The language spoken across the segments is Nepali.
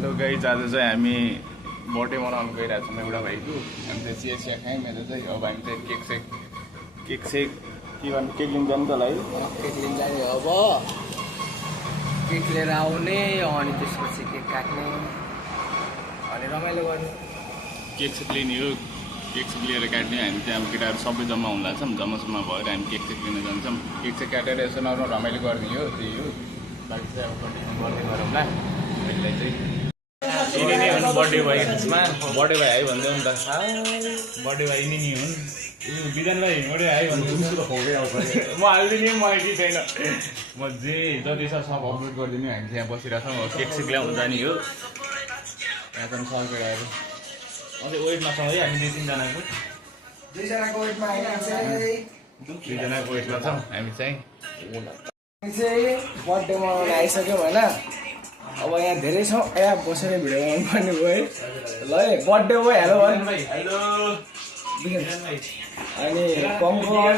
हेलो गाइज, आज चाहिँ हामी बर्थडे मनाउन गइरहेको छौँ एउटा भाइको। हामी चाहिँ चिया खायौँ। मेरो चाहिँ अब हामी चाहिँ केक सेक के भन्नु, केक लिनु जानु तल है। केक लिनु जाने अब केक लिएर आउने अनि त्यसपछि केक काट्ने अनि रमाइलो गर्ने। केक सेक लिने हो, केक सेक लिएर काट्ने। हामी चाहिँ अब केटाहरू सबै जम्मा हुन लाग्छौँ। जम्मा भएर हामी केक सेक लिन जान्छौँ। केक सेक काटेर यसो नर्मल रमाइलो गर्ने हो, त्यही हो। बाँकी चाहिँ अब कन्टिन्यू गर्दै गरौँला। अहिले चाहिँ यिनी नै हुन् बर्थडे भाइ। खासमा बर्थडे भाइ है भन्दै नि त, बर्थडे भाइ यिनी नै हुन्। बिजनलाई बर्थडे भाइ भन्दै म हालिदिने, म आइडी छैन। म जे जति छ सब अपलोड गरिदिनु। हामी त्यहाँ बसिरहेको छौँ। केक सेक ल्याउनु जाने हो। यहाँ पनि सर केटाहरू अझै वेटमा छौँ है। हामी दुईजनाको वेटमा छौँ। हामी चाहिँ बर्थडे मनाउन आइसक्यौँ होइन। अब यहाँ धेरै छौँ। यहाँ बसेर भिडियो बनाउनु पर्ने भयो है। ल है बर्थडे भयो। हेलो अनि पङ्कज होइन,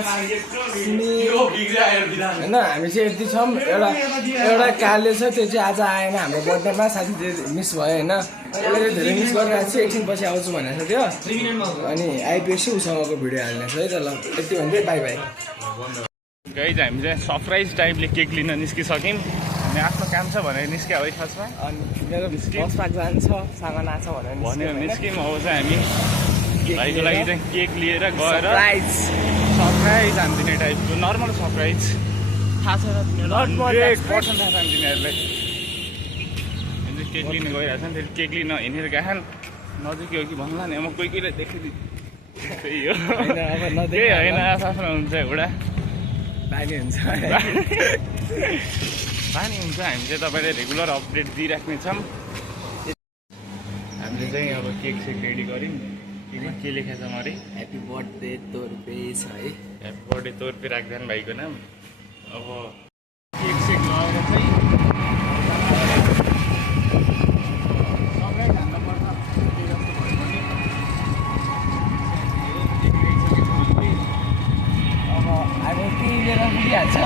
हामी चाहिँ यति छौँ। एउटा कार्य छ, त्यो चाहिँ आज आएन हाम्रो बर्थडेमा। साथी चाहिँ मिस भयो होइन। उसले धेरै मिस गरिरहेको छु। एकछिन पछि आउँछु भनेको थियो। अनि आइपिएससी उसँगको भिडियो हाल्ने छ है त। ल यति भन्दै बाई बाई। गाइज, हामी चाहिँ सरप्राइज टाइपले केक लिन निस्किसक्यौँ। अनि आफ्नो काम छ भनेर निस्क्यो है खासमा। अनि मेरो बसमा जान्छ सँग नाच भनेर भन्यो निस्क्यौँ। अब चाहिँ हामी भाइको लागि चाहिँ केक लिएर गएर सरप्राइज हानिदिने टाइपको नर्मल सरप्राइज। थाहा छैन तिनीहरूलाई, 100% थाहा छैन तिनीहरूलाई। केक लिन गइरहेको छ नि, फेरि केक लिन हिँडेर गएन। नजिकै हो कि भन्ला नि, म कोही कोहीलाई देखिदिनु। त्यही हो, त्यही होइन, आफ्नो हुन्छ एउटा बानी हुन्छ बानी हुन्छ। हामी चाहिँ तपाईँलाई रेगुलर अपडेट दिइराख्नेछौँ। हामीले चाहिँ अब केक सेक रेडी गऱ्यौँ। केकमा के लेखेको छ अरे, ह्याप्पी बर्थडे तोर्पे छ है। ह्याप्पी बर्थडे तोर्पे राख्दैन भाइको नाम। अब केक सेक लगाएर चाहिँ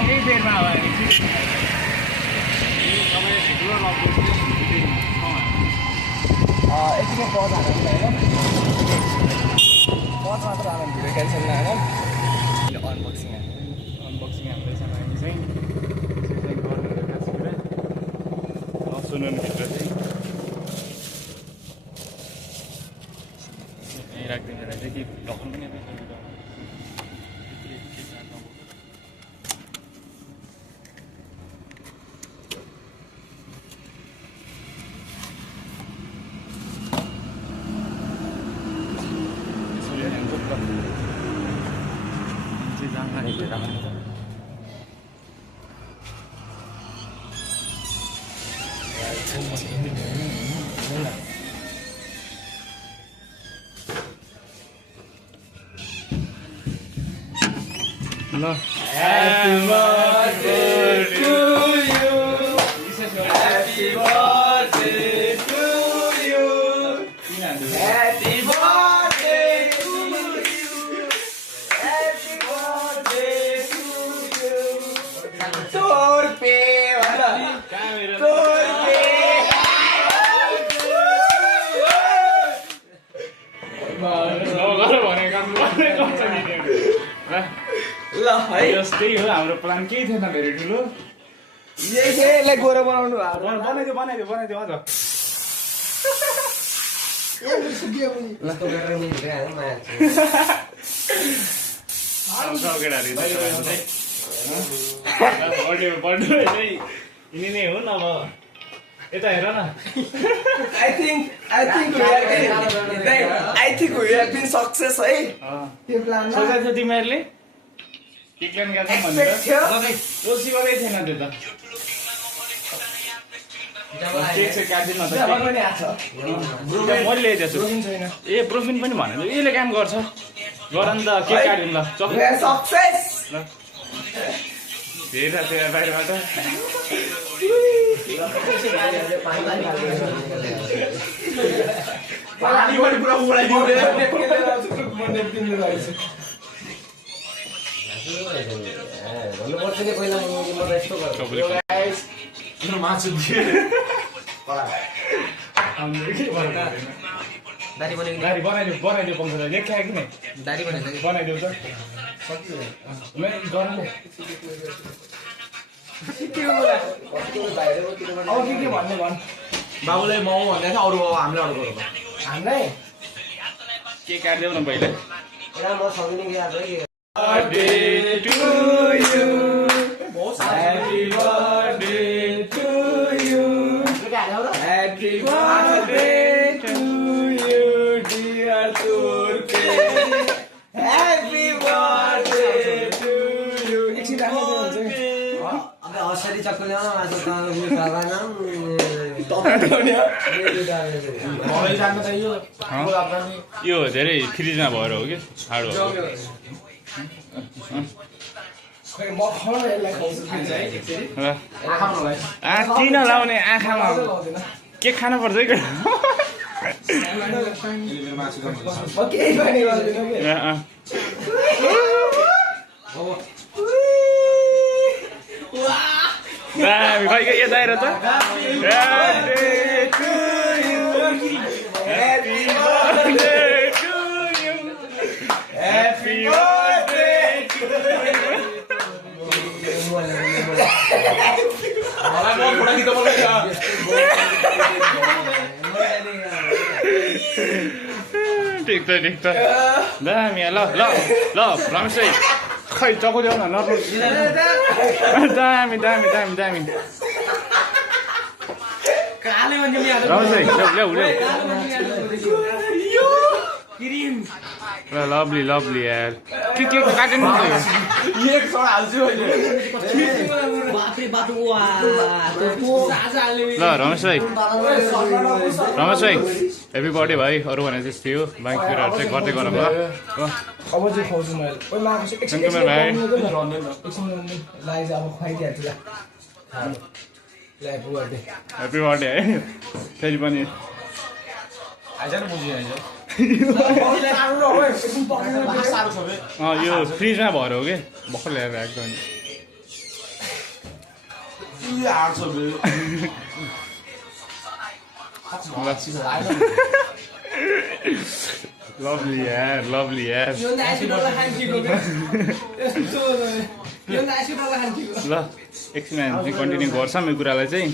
केही बेरमा अब यतिको पद हाल्नु होइन, पद मात्र हाल्नु भिडियो क्यान्सल होइन। अनबक्सिङ हाल्दैछ हामी चाहिँ गर्नु खास कुरा सुन्नु भित्र चाहिँ यहीँ राखिदिनु रहेछ कि ढक्कन पनि No. Happy birthday to you. Happy birthday to you. Happy birthday to you. Happy birthday to you. Torpe. Torpe. ल है, त्यही हो हाम्रो प्लान। केही थिएन धेरै ठुलो, यसलाई गोरो बनाउनु बनाइदियो अझ बर्थडे चाहिँ यिनी नै हुन्। अब यता हेर न। I think we have been success है त्यो प्लानमा। सोचेको थियो तिमीहरूले केक ल्याउनु गएको छौँ भनेर? ओसीबाटै थिएन त्यो त। केक चाहिँ काट्दिनँ त, मैले ल्याइदिएको छु। ए प्रोफिन पनि भनेको यसले काम गर्छ। गर नि त, केक काट्यौँ ल। सक्सेस हेर त्यहाँ बाहिरबाट भन्नुपर्छ नि पहिला म यस्तो गर्छु। मासु दारी बनाइदिनु गाडी बनाइदियो पङ्ख लेख्या कि नै दारी बनाइदिनु बनाइदेऊ त सकियो गर्नु अब के भन्ने भन् बाबुलाई म भन्दै थियो अरू हामीले अरू गरौँ हामीलाई के काट्देऊ न पहिले म सक्दिनँ कि आज birthday to you. Happy birthday to you. Happy birthday to you, dear Turke. Happy birthday to you. एकछिन राख्नु अब असरी चक्कु ल्याउन आज त उयो खाना मोबाइल जान्न त यो धेरै फ्रिजमा भएर हो कि हार्ड हो खै म खाउँ यसलाई खुवाउँछु किन लाउने आँखामा के खानु पर्छ है म केही पनि गर्दिनँ कि खै यता आएर त Happy birthday to you. Happy birthday to you. मलाई म थोडा गीत बोल्दै छ ठिक छ दामी ल रमेश खै चको ल्याउ न दामी काले मान्छे रमेश ल्याउ लभली यार के काटेन एक सड हाल्छु अहिले बाफ्रे बाटो वा ल रमेश भाइ हेप्पी बर्थडे भाइ अरू भने जस्तो थियो बाइक कुराहरू चाहिँ गर्दै गरौँ ल अब चाहिँ खुवाउँछु मैले ओइ माको एकछिन भाइ एकछिन लाई अब खुवाइदिइहाल्छु ल ल्याएको बर्थडे हेप्पी बर्थडे है फेरि पनि यो फ्रिजमा भएर हो कि भर्खर ल्याएर राख्छ लभली यार ल एकछिन हामी कन्टिन्यू गर्छौँ यो कुरालाई चाहिँ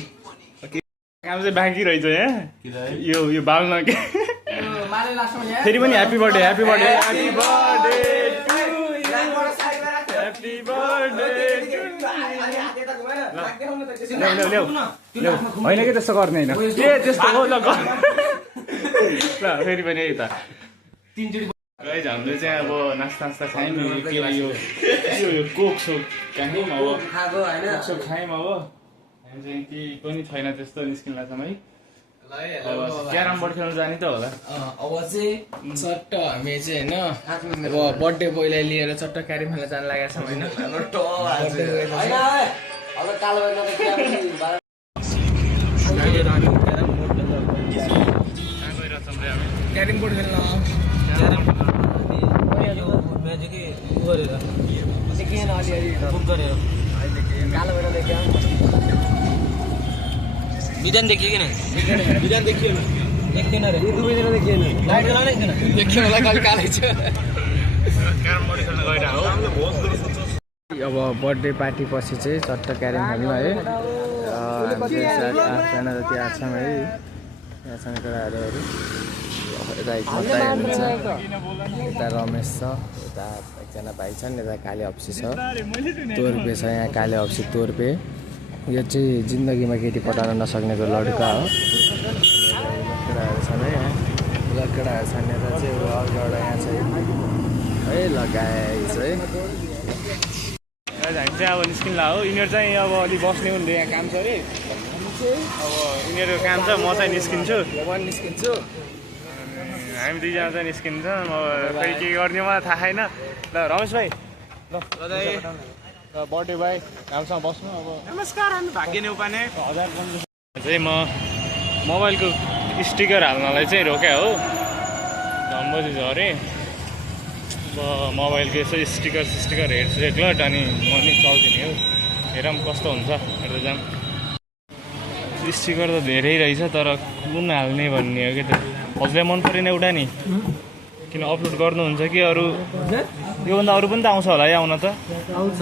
काम चाहिँ बाँकी रहेछ यहाँ यो बाल्न के फेरि पनि ह्याप्पी बर्थडे ल्याउ होइन कि त्यस्तो गर्ने होइन के त्यस्तो हो ल फेरि पनि यता गाइज हामीले चाहिँ अब नास्ता खायौँ के यो कोक सोक खायौँ अब सोक खायौँ अब हामी चाहिँ केही पनि छैन त्यस्तो निस्किन लाग्छ है अब क्यारम बोर्ड खेल्नु जाने त होला अब चाहिँ चट्ट हामी चाहिँ होइन अब बर्थडे बोयलाई लिएर चट्ट क्यारम खेल्न जान लागेको छौँ होइन क्यारम बोर्ड खेल्न बिदान देखियो कि बिदान देखियो देख्दैन रे दुवैजना देखिएन लाइट जलाउने छैन देखियो होला कल कालै छ क्यारम बोर्ड खेल्न गइरहेको अब बर्थडे पार्टी पछि चाहिँ चट्ट क्यारम खेल्नु है आठजना जति आएको छौँ है यहाँसँग केटाहरू यता एकता हेर्नुहुन्छ यता रमेश छ यता एकजना भाइ छन् यता काले अप्सी छ तोर्पे छ यहाँ काले अप्सी तोर्पे यो चाहिँ जिन्दगीमा केटी पटाउन नसक्नेको लड्का हो केटाहरू छन् है यहाँ केटाहरू छन् यता चाहिँ अघि एउटा यहाँ छ है लगाइस है हामी चाहिँ अब निस्किन्ला हो यिनीहरू चाहिँ अब अलि बस्ने उनीहरू यहाँ काम छ अरे अब यिनीहरू काम छ म चाहिँ निस्किन्छु निस्किन्छु हामी दुईजना चाहिँ निस्किन्छौँ अब खै के गर्ने मलाई थाहा छैन ल रमेश भाइ ल बर्थडे भाइ हामीसँग बस्नु अब नमस्कार हामी भाग्य नेउपाने 1050 चाहिँ म मोबाइलको स्टिकर हाल्नलाई चाहिँ रोक्या हो नम्बर अरे अब मोबाइलको यसो स्टिकर हेर्छु एकलट अनि म नि चल्दिने हो हेरौँ कस्तो हुन्छ हेर्दै जाऊँ स्टिकर त धेरै रहेछ तर कुन हाल्ने भन्ने हो कि त हजुरलाई मन परेन एउटा नि किन अपलोड गर्नुहुन्छ कि अरू योभन्दा अरू पनि त आउँछ होला है आउन त आउँछ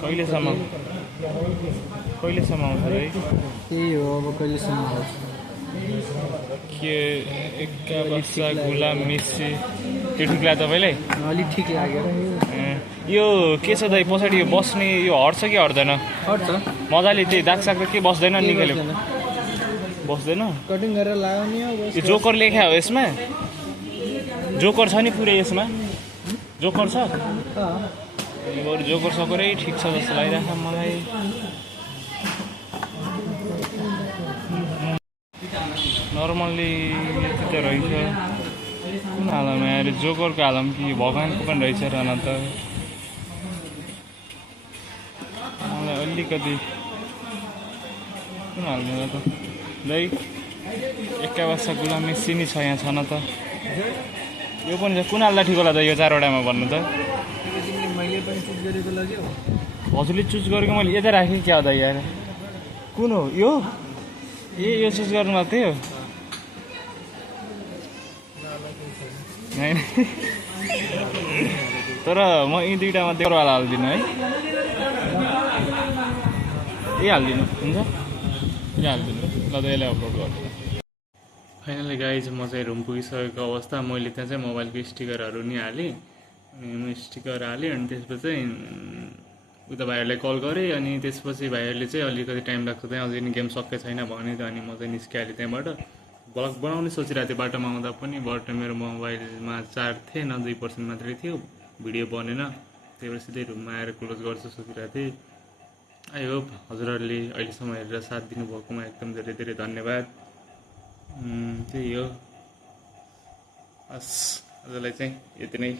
कहिलेसम्म आउँछ है त्यही हो अब कहिलेसम्म आउँछ के एका बस्सा गुलाम मिसी त्यो ठिक लाग्यो तपाईँलाई अलिक ठिक लाग्यो यो के छ दाइ पछाडि यो बस्ने यो हट्छ कि हट्दैन हट्छ मजाले त्यही दागसाग के बस्दैन निकाल्यो बस्दैन कटिङ गरेर लगाउने हो यो जोकर लेखा हो यसमा जोकर छ नि पुरै यसमा जोकर छ बरु जोकर सकोरै ठिक छ जस्तो लागिरहेको छ मलाई नर्मल्ली यति त रहेछ कुन हालमा आएर जोकरको हालम कि भगवान्को पनि रहेछ रहन त मलाई अलिकति कुन हाल्नु त दाइ एका वर्ष गुलामी सिनी छ यहाँ छन त यो पनि छ कुन हाल्दा ठिक होला त यो चारवटामा भन्नु त मैले पनि चुज गरेको लाग्यो हजुरले चुज गरेको मैले यता राखेँ क्या दाइ यार कुन हो यो यो चुज गर्नु भएको थियो तर म यी दुईवटामा देउरवाला हालिदिनु है यही हालिदिनु हुन्छ यही हालिदिनु ल त यसलाई अपलोड गर्छु फाइनली गाइज म चाहिँ रुम पुगिसकेको अवस्था मैले त्यहाँ चाहिँ मोबाइलको स्टिकरहरू नि हालेँ अनि म स्टिकर हालेँ अनि त्यसपछि चाहिँ उता भाइहरूलाई कल गरेँ अनि त्यसपछि भाइहरूले चाहिँ अलिकति टाइम लाग्छ त्यहाँ अझै गेम सकेको छैन भने त अनि म चाहिँ निस्किहालेँ त्यहाँबाट ब्लग बनाउने सोचिरहेको थिएँ बाटोमा आउँदा पनि बट मेरो मोबाइलमा चार्ज थिएन 2% मात्रै थियो भिडियो बनेन त्यही भएर सिधै रुममा आएर क्लोज गर्छु सोचिरहेको थिएँ आई होप हजुरहरूले अहिलेसम्म हेरेर साथ दिनुभएकोमा एकदम धेरै धेरै धन्यवाद त्यही हो हस् आजलाई चाहिँ यति नै